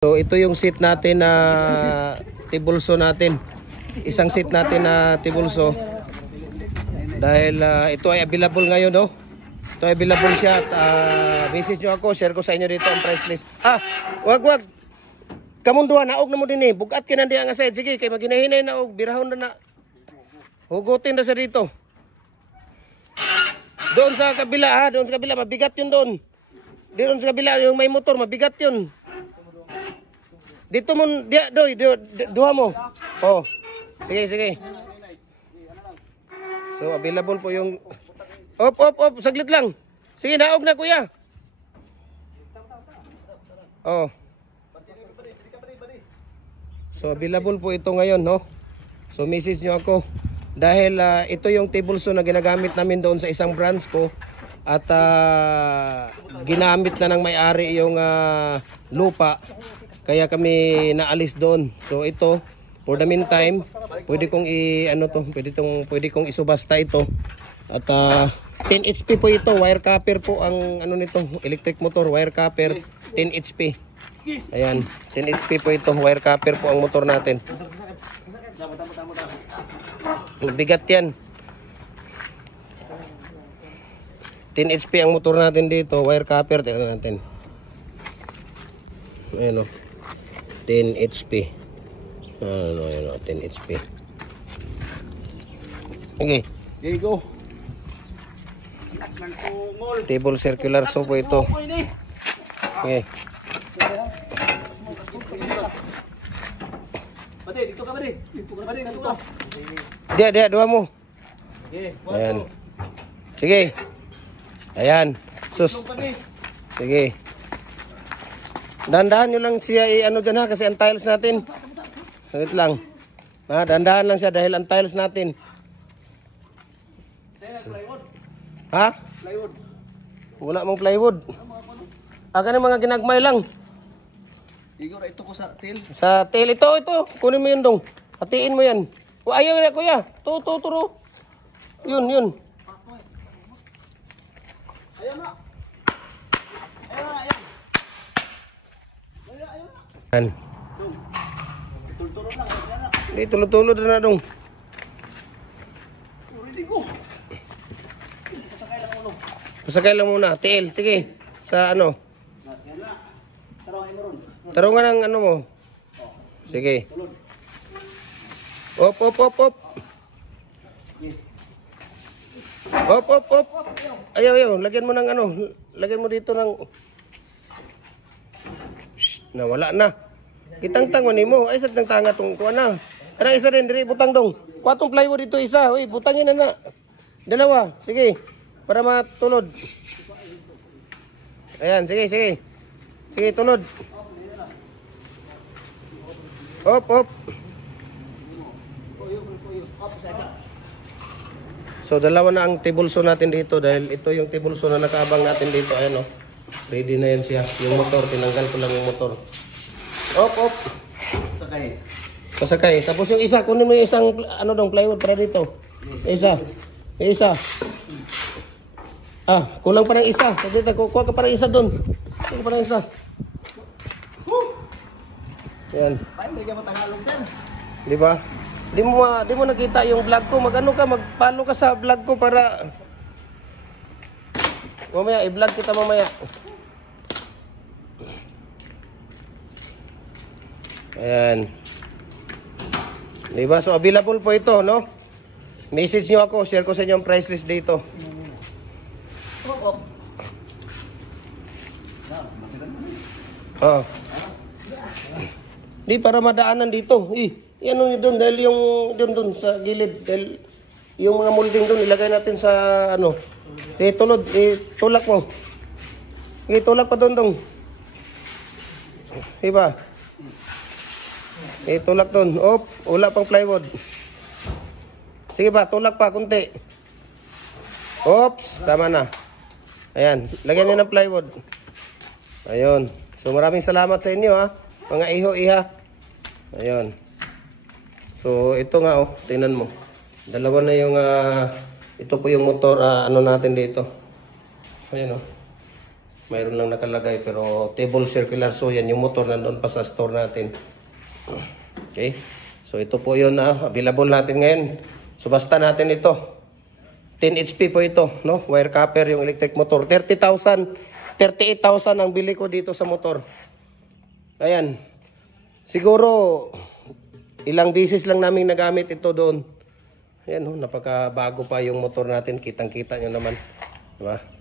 So ito yung seat natin na tibulso natin. Isang seat natin na tibulso. Dahil ito ay available ngayon, no? Ito ay available siya at message nyo ako, share ko sa inyo dito ang price list. Wag. Kamunduhan, naog na mo din eh. Bugat ka na diyan nga side. Sige, kay maginahinay na og birahon na. Hugutin na sa dito. Doon sa kabila doon sa kabila mabigat 'yun doon. Doon sa kabila yung may motor, mabigat 'yun. Dito mo, duha mo. Oh. Sige. So, available po yung... Op, saglit lang. Sige, naog na kuya. Oh. So, available po ito ngayon, no? So, message nyo ako. Dahil ito yung tibulso na ginagamit namin doon sa isang branch ko. At ginamit na ng may-ari yung lupa. Kaya kami naalis doon. So ito, for the meantime, pwede kong pwede kong isubasta ito. At 10 HP po ito, wire copper po ang nito, electric motor, wire copper, 10 HP. Ayan, 10 HP po ito, wire copper po ang motor natin. Bigat 'yan. 10 HP ang motor natin dito, wire copper, tingnan natin. Ayan o. 10 HP. 10 HP. Okay. Okay, go. Table circular saw po ito. Okay. Pati, dito ka pati. Dito ka. Dia, dua mo. Ayan. Sige. Ayan. Sus. Sige. Dandahan nyo lang siya dyan ha, kasi ang tiles natin. Saglit lang. Dandahan lang siya dahil ang tiles natin. Ha? Plywood. Wala mong plywood. Aka na mga ginagmay lang. Igor, ito ko sa tail. Sa tail ito. Kunin mo yun dong. Hatiin mo yan. Ayaw na kuya. Turo. Yun. Ayaw na. Yan. Hindi, tulod-tulod na dong. Pasakay lang muna. Tail, sige. Sa ano? Tarungan ang mo. Sige. Op. Op. Ayaw. Lagyan mo ng Lagyan mo dito ng... Nawala na. Kitang-tangon mo. Ay, sa tanga itong kuha na. Kanang isa rin, diri, butang dong. Kuha itong plywood dito isa. Uy, butangin na. Dalawa. Sige. Para matulod. Ayan, sige. Sige, tulod. Op. So, dalawa na ang tibulso natin dito dahil ito yung tibulso na nakaabang natin dito. Ayan, ready na yan siya. Yung motor, tinanggal ko lang yung motor. Op. Pasakay. Tapos yung isa, kunin mo yung isang plywood para dito. Isa. Kulang pa ng isa. Dito, kuha ka pa ng isa doon. Kuha pa ng isa. Yan. Di ba? Di mo nakita yung vlog ko. Mag-follow ka sa vlog ko para mamaya i-vlog kita mamaya. Ayan. Diba? So, available po ito, no? Message nyo ako. Share ko sa inyo ang price list dito. Di, para madaanan dito. Yan nyo doon. Dahil yung doon sa gilid. Dahil yung mga molding doon, ilagay natin sa Sige, tulod. Tulak mo. Sige, tulak pa doon. Diba? Tulak doon. Op, wala pang plywood. Sige ba, tulak pa kunti. Oops, tama na. Ayan, lagyan nyo ng plywood. Ayun. So maraming salamat sa inyo mga iho-iha. Ayun. So ito nga tingnan mo. Dalawa na yung ito po yung motor natin dito. Ayun mayroon lang nakalagay pero table circular saw yan yung motor nandoon pa sa store natin. Okay, so ito po yun available natin ngayon. Subasta natin ito, 10 HP po ito, no? Wire copper yung electric motor. 38,000 ang bili ko dito sa motor. Ayan, siguro ilang beses lang namin nagamit ito doon. Ayan, napakabago pa yung motor natin, kitang kita nyo naman, diba?